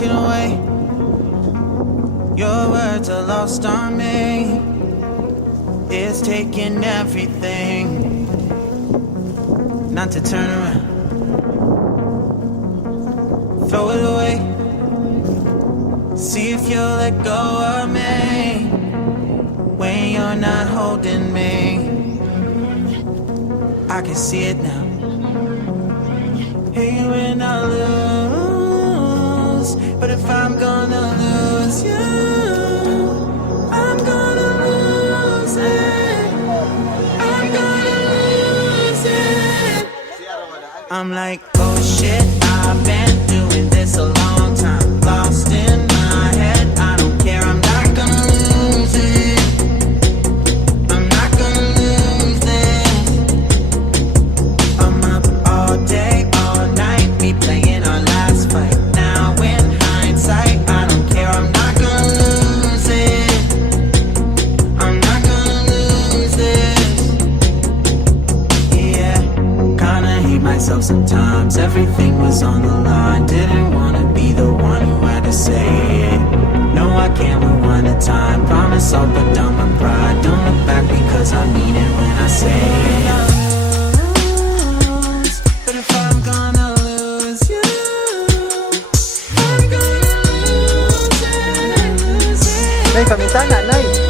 walking away. Your words are lost on me. It's taking everything not to turn around. Throw it away. See if you'll let go of me when you're not holding me. I can see it now. Hey, when I lose, but if I'm gonna lose you, I'm gonna lose it. I'm gonna lose it. I'm like, oh shit, I've been doing this a long time. Lost in my head, I don't care, I'm not gonna lose it. I'm not gonna lose this. I'm up all day, all night, replaying our last fight. Now in hindsight, I don't care, I'm not gonna lose it. I'm not gonna lose this. Yeah, kinda hate myself sometimes. Everything was on the line. Didn't wanna be the one who had to say it. No, I can't rewind the time. Promise I'll put down my pride. Don't look back because I mean it when I say it. But if I'm gonna lose you, I'm gonna lose it. Nay, pamintana, Nay.